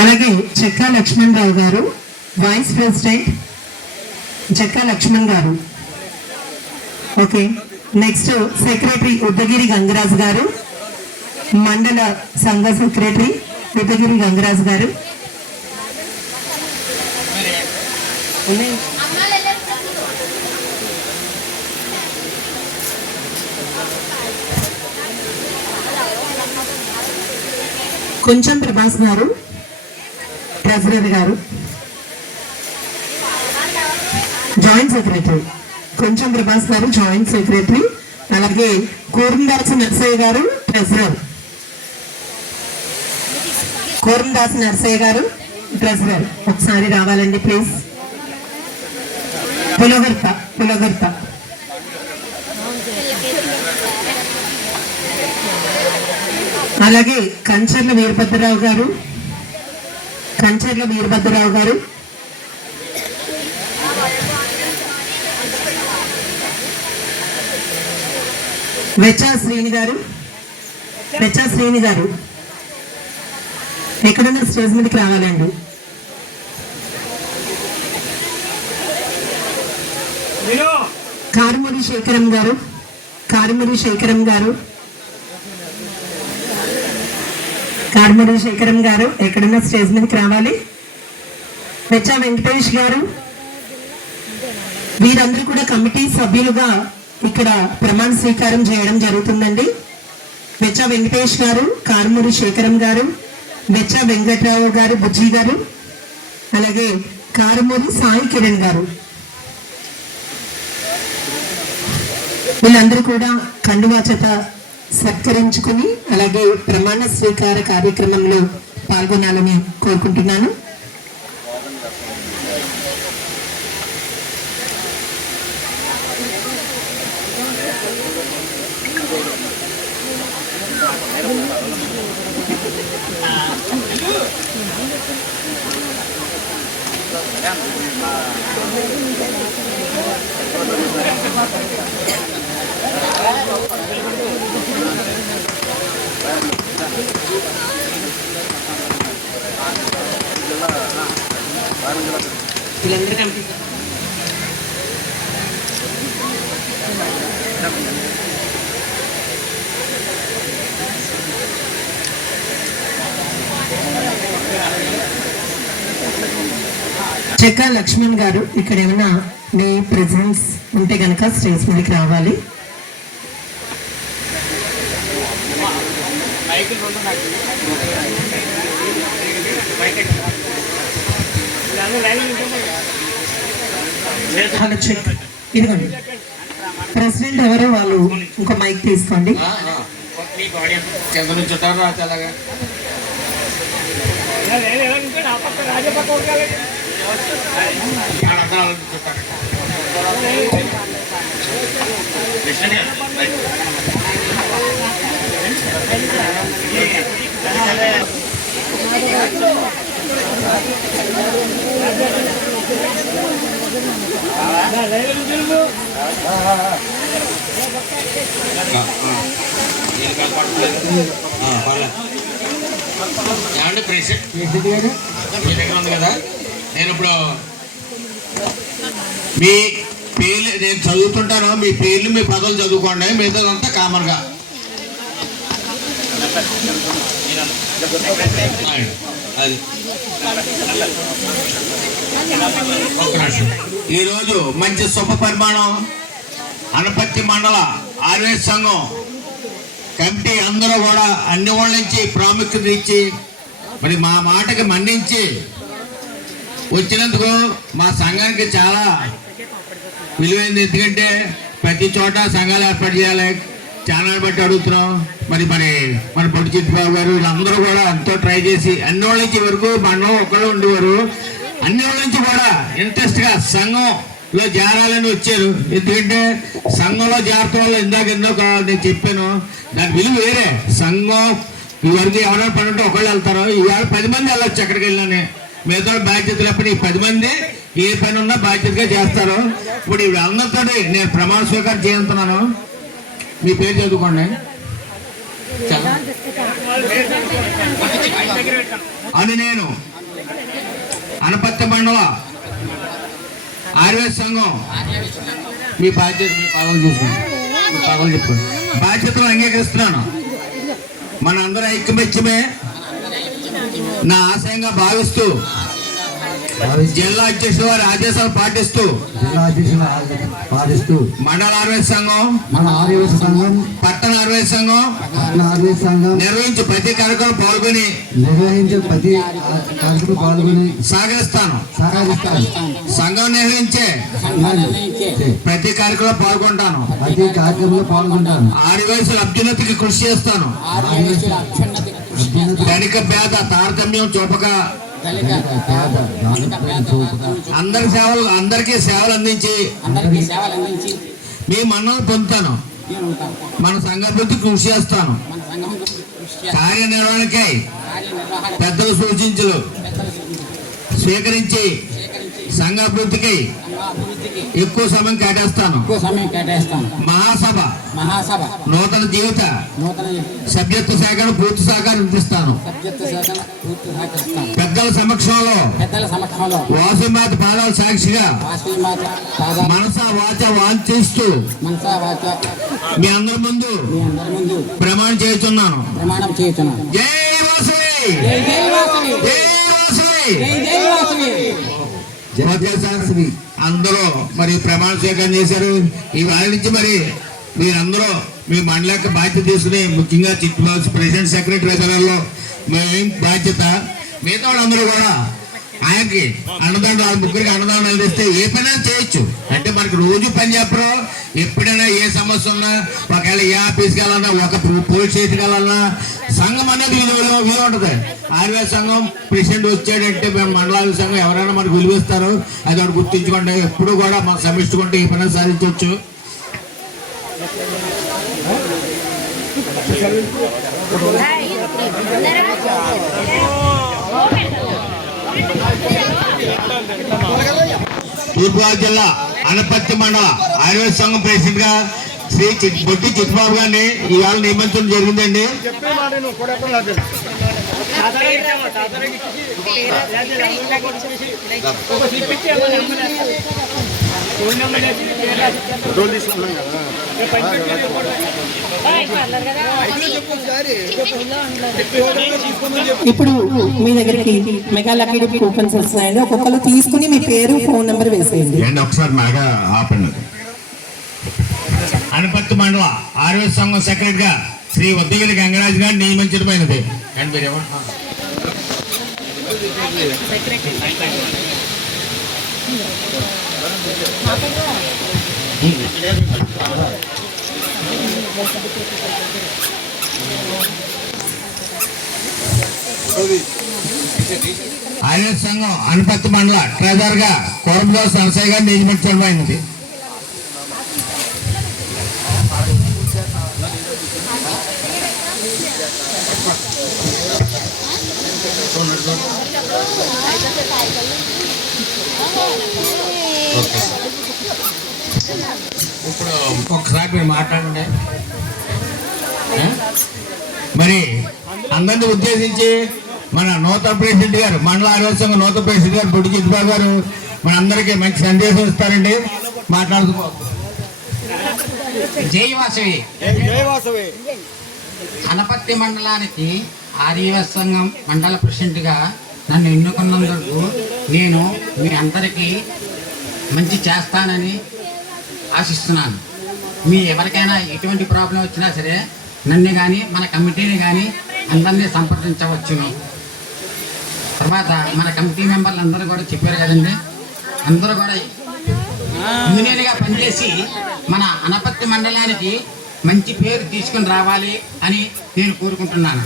అలాగే చెక్కా లక్ష్మణ్ రావు గారు vice president Chekka Laxman గారు. Okay next secretary Uddagiri Gangaraju గారు మండల సంఘ సెక్రటరీ ఉద్దగిరి గంగరాజు గారు. కొంచెం ప్రభాస్ గారు ట్రెజరర్ గారు. జాయింట్ సెక్రటరీ కొంచెం ప్రభాస్ గారు జాయింట్ సెక్రటరీ అలాగే కోరందాస్ నర్సయ్య గారు ట్రెజరర్ కోరందాస్ నర్సయ్య గారు ట్రెజరర్ ఒకసారి రావాలండి ప్లీజ్ పులగర్త పులగర్త అలాగే కంచర్ల వీరభద్రరావు గారు కంచర్ల వీరభద్రరావు గారు. వెచ్చా శ్రీని గారు వెచ్చా శ్రీని గారు. ఎక్కడున్న స్టేజ్ మీదకి రావాలండి? కారుమూరి శేఖరం గారు కారుమూరి శేఖరం గారు. కారుమూరి శేఖరం గారు ఎక్కడున్న స్టేజ్ మీదకి రావాలి? మెచ్చా వెంకటేష్ గారు. వీరందరూ కూడా కమిటీ సభ్యులుగా ఇక్కడ ప్రమాణ స్వీకారం చేయడం జరుగుతుందండి. వెచ్చ వెంకటేష్ గారు కారుమూరి శేఖరం గారు వెచ్చ వెంకట్రావు గారు బుజ్జి గారు అలాగే కారుమూరి సాయి కిరణ్ గారు. వీళ్ళందరూ కూడా కండువాచత సత్కరించుకుని అలాగే ప్రమాణ స్వీకార కార్యక్రమంలో పాల్గొనాలని కోరుకుంటున్నాను. వీళ్ళందరూ చెక్కా లక్ష్మణ్ గారు ఇక్కడ ఏమైనా మీ ప్రెజెన్స్ ఉంటే కనుక స్టేజ్ మీదకి రావాలి. చెక్ ఇదిగోండి. ప్రెసిడెంట్ ఎవరో వాళ్ళు ఇంకో మైక్ తీసుకోండి. కింద నుంచి ఏమండి ప్రెసిడెంట్ మీ దగ్గర ఉంది కదా నేను ఇప్పుడు మీ పేర్లు నేను చదువుతుంటాను మీ పేర్లు మీ పదవులు చదువుకోండి మిగతాదంతా కామన్గా ఈరోజు మంచి శుభ పరిమాణం. అనపత్తి మండల ఆర్వేస్ సంఘం కమిటీ అందరూ కూడా అన్ని వాళ్ళ నుంచి ప్రాముఖ్యత ఇచ్చి మరి మా మాటకి మన్నించి వచ్చినందుకు మా సంఘానికి చాలా విలువైంది. ఎందుకంటే ప్రతి చోట సంఘాలు ఏర్పాటు చేయాలి. చాలా బట్టి అడుగుతున్నాం. మరి మరి మన పొట్టి చిట్టిబాబు గారు వీళ్ళందరూ కూడా ఎంతో ట్రై చేసి అన్ని వాళ్ళ నుంచి వరకు మనం ఒక్కడే ఉండేవారు. అన్ని వాళ్ళ నుంచి కూడా ఇంట్రెస్ట్గా సంఘంలో చేరాలని వచ్చారు. ఎందుకంటే సంఘంలో చేరటం వల్ల ఇందాక ఎన్నో నేను చెప్పాను. దాని విలువ వేరే. సంఘం ఈ వరకు ఎవరైనా పని ఉంటే ఒకళ్ళు వెళ్తారు. ఇవాళ పది మంది వెళ్ళొచ్చు ఎక్కడికి వెళ్ళినానే మిగతా బాధ్యతలు ఎప్పుడు ఈ పది మంది ఏ పని ఉన్నా బాధ్యతగా చేస్తారు. ఇప్పుడు ఇవి అందరితో నేను ప్రమాణ స్వీకారం చేస్తున్నాను. మీ పేరు చదువుకోండి. అని నేను అనపత్తి మండల ఆర్వేస్ సంఘం. మీ బాధ్యత మీ పదవులు చూసుకోండి. మీ పదవులు చెప్పండి బాధ్యతలు అంగీకరిస్తున్నాను. మన అందరూ ఐక్యమత్యమే నా ఆశయంగా భావిస్తూ జిల్లా అధ్యక్షుల వారి ఆదేశాలు పాటిస్తూ జిల్లా అధ్యక్షుల పాటిస్తూ మండల ఆర్వేస్ సంఘం మన ఆర్యవేశ సంఘం పట్టణ ఆర్వేస్ సంఘం పట్టణ సంఘం నిర్వహించి ప్రతి కార్యక్రమం పాల్గొని నిర్వహించే ప్రతి కార్యక్రమం పాల్గొని సాగిస్తాను సహకరిస్తాను సంఘం నిర్వహించే ప్రతి కార్యక్రమం పాల్గొంటాను. ప్రతి కార్యక్రమంలో పాల్గొంటాను. ఆరు వయసుల అభ్యున్నతికి కృషి చేస్తాను. ధనిక తారతమ్యం చూపక అందరి సేవలు అందరికీ సేవలు అందించి. మీ మన్నలు పొందుతాను. మన సంఘాభివృద్ధికి కృషి చేస్తాను. కార్యనిర్వహణకై కార్యనిర్వహణ. పెద్దలు సూచించలు. స్వీకరించి సంఘాభివృద్ధికి ఎక్కువ సమయం కేటాయిస్తాను. ఎక్కువ సమయం కేటాయిస్తాను. మహాసభ. మహాసభ. నూతన జీవిత నూతన సభ్యత్వ శాఖను పూర్తి సహకారం అందిస్తాను సభ్యత్వ పూర్తి సహకరిస్తాను పెద్దల సమక్షంలో పెద్దల సమక్షంలో వాసుమాత పాదాల సాక్షిగా మనస వాచ వాంఛిస్తూ మనసా వాచ మీ అందరి ముందు మీ అందరి ముందు ప్రమాణం చేస్తున్నాను ప్రమాణం చేస్తున్నాను జై వాసవి! జై జై వాసవి! జై వాసవి! జై జై వాసవి! ఓకే అందరూ మరి ప్రమాణ స్వీకారం చేశారు. ఈ వాళ్ళ నుంచి మరి మీరందరూ మీ మండల బాధ్యత తీసుకుని ముఖ్యంగా చిట్టుబాబు ప్రెసిడెంట్ సెక్రటరీ లో మేము బాధ్యత మిగతా వాళ్ళందరూ కూడా ఆయనకి అన్నదానం వాళ్ళ ముగ్గురికి అన్నదానం అందిస్తే ఏ పైన చేయొచ్చు. అంటే మనకు రోజు పని చెప్పరు ఎప్పుడైనా ఏ సమస్య ఉన్నా ఒకవేళ ఏ ఆఫీస్కి వెళ్ళాలన్నా ఒక పోలీస్ స్టేషన్కి వెళ్ళాలన్నా సంఘం అనేది విలువ విలువ ఉంటుంది. ఆర్వే సంఘం ప్రెసిడెంట్ వచ్చాడంటే మేము మండలాల సంఘం ఎవరైనా మనకు విలువిస్తారు అది ఒకటి గుర్తించుకోండి. ఎప్పుడు కూడా మన సమిష్టికుంటే ఈ పని సాధించవచ్చు. తూర్పుగోదావరి జిల్లా అనపత్తి మండల. ఆయుర్వేద సంఘం ప్రెసిడెంట్గా శ్రీ బొట్టి చిట్టుబాబు గారిని ఈవేళ నియమించడం జరిగిందండి. ఇప్పుడు మీ దగ్గరికి మెగా లక్కీ కూపన్స్ వస్తున్నాయండి. ఒక్కొక్కరు తీసుకుని మీ పేరు ఫోన్ నెంబర్ వేసేయండి. ఒకసారి బాగా ఆపండి. అనపత్తి మండల ఆయుర్వేద సంఘం సెక్రటరీగా శ్రీ వద్దగిరి గంగరాజు గారు నియమించడమైనది అండ్ మీరు ఏమంటున్నారు ఆయుర్వేద సంఘం అనపత్తి మండల ట్రెజర్గా కోరందాస్ నరసయ్య గారిని నియమించడమైనది ఇప్పుడు ఒకసారి మీరు మాట్లాడండి? మరి అందరిని ఉద్దేశించి మన నూతన ప్రెసిడెంట్ గారు మండల ఆరోగ్య సంఘం నూతన ప్రెసిడెంట్ గారు బొడ్డి చిట్టుబాబు గారు మన అందరికీ మంచి సందేశం ఇస్తారండి. మాట్లాడుతూ జై వాసవి. అనపత్తి మండలానికి ఆర్యవస్ సంఘం మండల ప్రెసిడెంట్గా నన్ను ఎన్నుకున్నందుకు నేను మీ అందరికీ మంచి చేస్తానని ఆశిస్తున్నాను. మీ ఎవరికైనా ఎటువంటి ప్రాబ్లం వచ్చినా సరే నన్ను కానీ మన కమిటీని కానీ అందరినీ సంప్రదించవచ్చును. తర్వాత మన కమిటీ మెంబర్లు అందరూ కూడా చెప్పారు కదండి అందరూ కూడా యూనియన్గా పనిచేసి మన అనపత్తి మండలానికి మంచి పేరు తీసుకుని రావాలి అని నేను కోరుకుంటున్నాను.